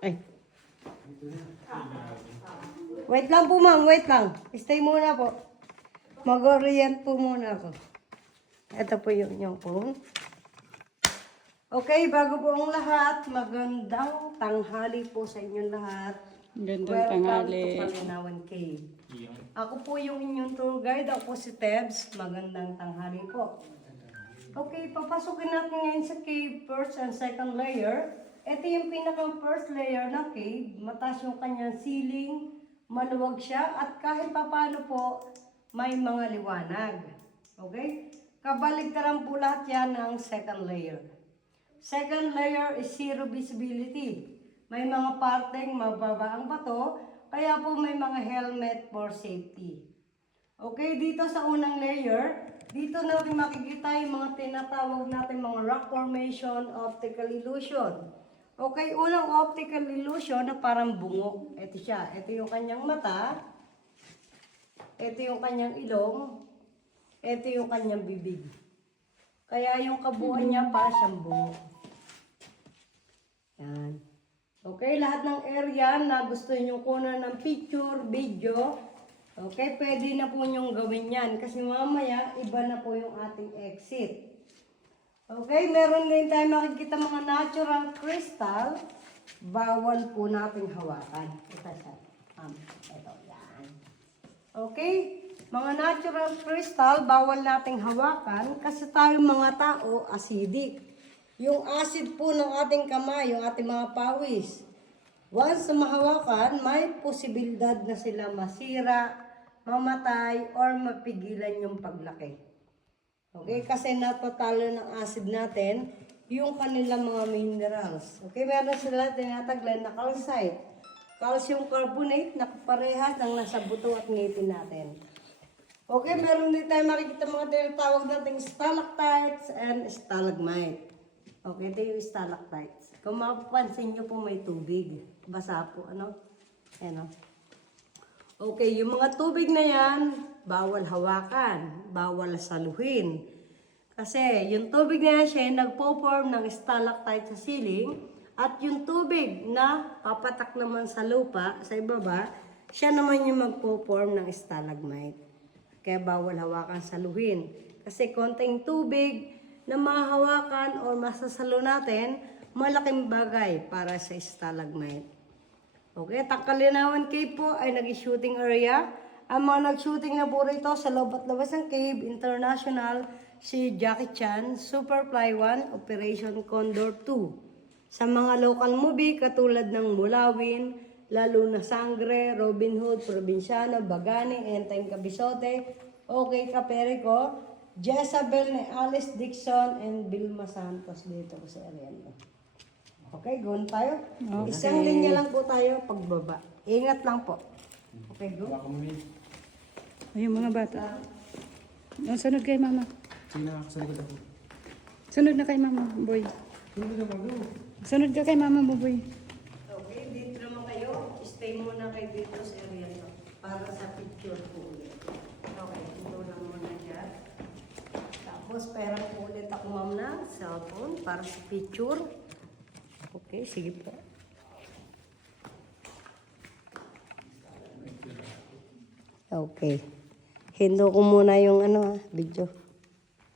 Ay. Wait lang po ma'am, wait lang. Stay muna po. Mag-orient po muna ako. Ito po yung inyong phone. Okay, bago po ang lahat, magandang tanghali po sa inyong lahat. Gandang tanghali. Welcome to Kalinawan Cave. Ako po yung inyong tour guide. Ako po si Tebs. Magandang tanghali po. Okay, papasukin natin ngayon sa cave first and second layer. Ito yung pinakang first layer ng cave. Mataas yung kanyang ceiling, maluwag siya, at kahit papano po, may mga liwanag. Okay? Kabaligtaran po lahat yan ng second layer. Second layer is zero visibility. May mga parteng mababa ang bato, kaya po may mga helmet for safety. Okay, dito sa unang layer, dito natin makikita yung mga tinatawag natin mga rock formation, optical illusion. Okay, unang optical illusion na parang bungo. Ito siya. Ito yung kanyang mata. Ito yung kanyang ilong. Ito yung kanyang bibig. Kaya yung kabuuan niya para siyang bungo. Yan. Okay, lahat ng area na gusto niyo kunan ng picture, video, okay, pwede na po niyong gawin yan. Kasi mamaya, iba na po yung ating exit. Okay, meron din tayo makikita mga natural crystal. Bawal po nating hawakan. Ito siya. Ito, yan. Okay, mga natural crystal, bawal nating hawakan kasi tayo mga tao, acidic. Yung acid po ng ating kamay, yung ating mga pawis, once na mahawakan, may posibilidad na sila masira, mamatay, or mapigilan yung paglaki. Okay, kasi natatalo ng acid natin yung kanilang mga minerals. Okay, meron sila tinataglan na calcite. Calcium carbonate na parehas ng nasa buto at ngipin natin. Okay, meron din tayo makikita mga tinatawag nating stalactites and stalagmite. Okay, ito yung stalactites. Kung mapapansin nyo po may tubig. Basa po, ano? Ano? Okay, yung mga tubig na yan, bawal hawakan, bawal saluhin. Kasi yung tubig na yan siya nagpo-form ng stalactite sa ceiling at yung tubig na papatak naman sa lupa, sa ibaba, siya naman yung magpo-form ng stalagmite. Kaya bawal hawakan, saluhin. Kasi konting tubig na mahahawakan o masasalo natin, malaking bagay para sa stalagmite. Okay, Kalinawan Cave po ay nag-shooting area. Ang mga nag-shooting na po rito sa loob at labas ng cave, international, si Jackie Chan, Superfly 1, Operation Condor 2. Sa mga local movie katulad ng Mulawin, Lalo na Sangre, Robin Hood, Provinciano, Bagani, Enteng Cabisote, Okay Kaperico, Jezabel ni Alice Dixon, and Vilma Santos dito sa area nito. Okay, go tayo. Okay. Isang linya lang po tayo pagbaba. Ingat lang po. Okay, go. Ayun mga bata. Sunod kay mama. Sige na, kasunod ako. Sunod na kay mama, boy. Sunod ka kay mama mo, boy. Okay, dito naman kayo. Stay muna kayo dito sa area nito. Para sa picture po ulit. Okay, dito lang muna dyan. Tapos, pera po ulit ako ma'am na cellphone para sa picture. Okay, sige po. Okay. Hindo ko muna yung video.